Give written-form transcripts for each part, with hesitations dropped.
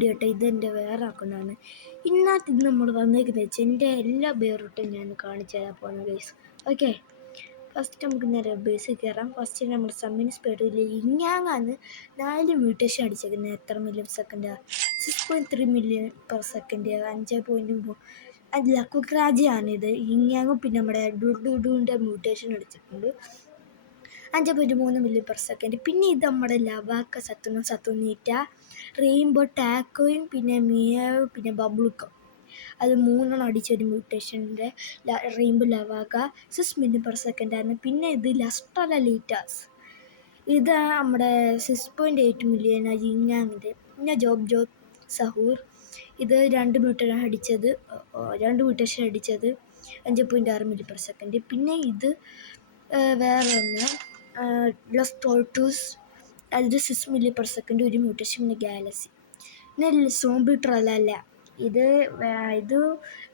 പിടികട്ടെ, ഇതെൻ്റെ വേറെ അക്കൗണ്ടാണ്. ഇതിനകത്ത് ഇന്ന് നമ്മൾ വന്നേക്കുന്നത് വെച്ചാൽ എൻ്റെ എല്ലാ ബേറൂട്ടും ഞാൻ കാണിച്ചു തരാൻ പോകുന്നത് ഗൈസ്. ഓക്കെ, ഫസ്റ്റ് നമുക്ക് നേരെ ബേസിൽ കയറാം. ഫസ്റ്റ് നമ്മൾ സമ്മിന് സ്പീഡിൽ ഇങ്ങാങ്ങാന്ന് 4 മ്യൂട്ടേഷൻ അടിച്ചേക്കുന്നത്. എത്ര million second? 6.3 million per second, 5.3. അതില്ല കുക്രാജിയാണിത്. ഇങ്ങാങ്ങും പിന്നെ നമ്മുടെ ഡുഡുവിൻ്റെ മ്യൂട്ടേഷൻ അടിച്ചിട്ടുണ്ട്, 5.3 മില്യൺ പെർ സെക്കൻഡ്. പിന്നെ ഇത് നമ്മുടെ ലവാക്ക സത്തുനീറ്റ, റെയിൻബോ ടാക്കോയും പിന്നെ മിയാവും പിന്നെ ബബിൾക്കോ, അത് 3 അടിച്ചൊരു മ്യൂട്ടേഷൻ്റെ റെയിൻബോ ലവാക്ക 6 മില്യൺ പെർ സെക്കൻഡ് ആയിരുന്നു. പിന്നെ ഇത് ലസ്റ്റർ ലീറ്റാസ്, ഇത് നമ്മുടെ 6.8 മില്യൺ ഇങ്ങാങ്ങിൻ്റെ. പിന്നെ ജോബ് സഹൂർ, ഇത് 2 മ്യൂട്ടേഷൻ അടിച്ചത് 5.6 മില്യൺ പെർ സെക്കൻഡ്. പിന്നെ ഇത് വേറെ ഒന്ന് ലസ് ടോൾട്ടൂസ്, അത് 6 മില്യൺ പെർ സെക്കൻഡ്, 1 മ്യൂട്ടേഷൻ. പിന്നെ ഗാലക്സി. പിന്നെ സോംബി ട്രലല്ല, ഇത്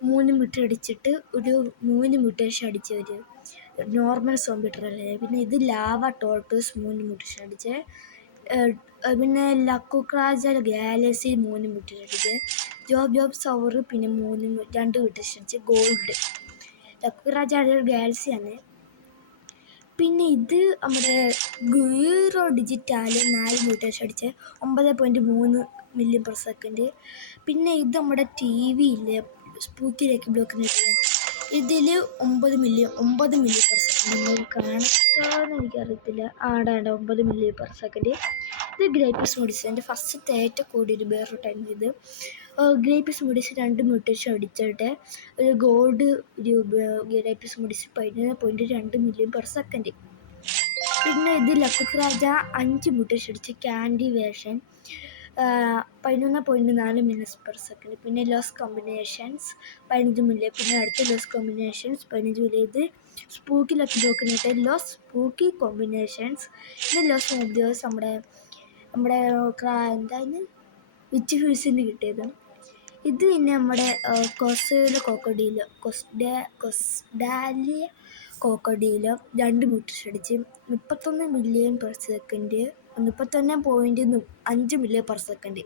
3 മ്യൂട്ടേഷൻ അടിച്ചിട്ട് ഒരു 3 മ്യൂട്ടേഷൻ അടിച്ച ഒരു നോർമൽ സോംബി ട്രലല്ല. പിന്നെ ഇത് ലാവ ടോൾട്ടൂസ് 3 മ്യൂട്ടേഷൻ അടിച്ച്. പിന്നെ ലക്കുക്രാജ ഗാലക്സി 3 മ്യൂട്ടേഷൻ അടിച്ച്. ജോബ് സവർ പിന്നെ 2 മ്യൂട്ടേഷൻ അടിച്ച്. ഗോൾഡ് ലക്കുക്രാജ ഗാലക്സിയാണ്. പിന്നെ ഇത് നമ്മുടെ ഗീറോ ഡിജിറ്റാല് 4 മ്യൂട്ടേഷൻ അടിച്ച് 9.3 മില്യൺ പെർ സെക്കൻഡ്. പിന്നെ ഇത് നമ്മുടെ ടി വിയിലെ സ്പൂക്കിലേക്ക് ബ്ലോക്കിന് ഇതിൽ 9 മില്യൺ പെർ സെക്കൻഡ്. നിങ്ങൾ കാണാമെന്ന് എനിക്കറിയത്തില്ല. 9 മില്യൺ പെർ സെക്കൻഡ്. ഇത് ഗ്രേപ്പീസ് മോഡിസ്, എൻ്റെ ഫസ്റ്റത്തെ ഏറ്റവും കൂടിയൊരു വേറൊരു ടൈം. ഇത് ഗ്രേപ്പീസ് മോഡിസ് 2 മ്യൂട്ടേഷൻ അടിച്ചിട്ട് ഒരു ഗോൾഡ് ഗ്രേപ്പീസ് മോഡിസ് 11.2 മില്യൺ പെർ സെക്കൻഡ്. പിന്നെ ഇത് ലക്കുക്രാജ 5 മ്യൂട്ടേഷൻ അടിച്ച് candy version 11.4 million per second. പിന്നെ ലോസ് കോമ്പിനേഷൻസ് 15 മില്യൺ. പിന്നെ അടുത്ത ലോസ് കോമ്പിനേഷൻസ് 15 മില്യൺ. ഇത് സ്പൂക്കിലൊക്കെ നോക്കിയിട്ട് ലോസ് സ്പൂക്കി കോമ്പിനേഷൻസ്. പിന്നെ ലോസ് മോബിയോസ് നമ്മുടെ എന്താണ് വിച്ച് ഫ്യൂസിന് കിട്ടിയത്. ഇത് പിന്നെ നമ്മുടെ കൊസ്ഡാലിയ കോക്കോഡിയിലോ 2 മ്യൂട്ടേഷൻ അടിച്ച് 31 million per second, 31.5 million per second.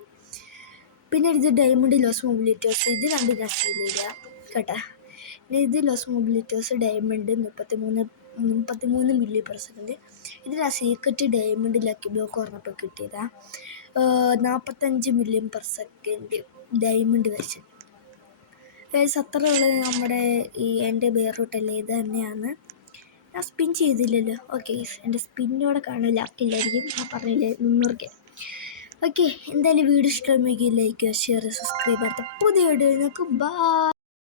പിന്നെ ഇത് ഡയമണ്ട് ലോസ് മൊബിലിറ്റേഴ്സ്, ഇത് 2 നഷ്ടമില്ല കേട്ടോ. പിന്നെ ഇത് ലോസ് മൊബിലിറ്റേഴ്സ് ഡയമണ്ട് 33 മില്യൺ പെർ സെക്കൻഡ്. ഇതിൽ സീക്രട്ട് ഡയമണ്ട് ലക്കി ബ്ലോക്ക് പറഞ്ഞപ്പോൾ കിട്ടിയതാണ് 45 million per second diamond version. അത്രയുള്ള നമ്മുടെ എൻ്റെ ബേറൂട്ടല്ലേ, ഇത് തന്നെയാണ്. ഞാൻ സ്പിൻ ചെയ്തില്ലല്ലോ. ഓക്കെ, എൻ്റെ സ്പിന്നോടെ കാണാൻ ലാക്കില്ലായിരിക്കും. ഞാൻ പറഞ്ഞില്ലേ 300K. ഓക്കെ, എന്തായാലും വീഡിയോ ഇഷ്ടമെങ്കിൽ ലൈക്ക്, ഷെയർ, സബ്സ്ക്രൈബ്. അടുത്ത പുതിയ വീഡിയോ നിങ്ങൾക്ക് ബൈ.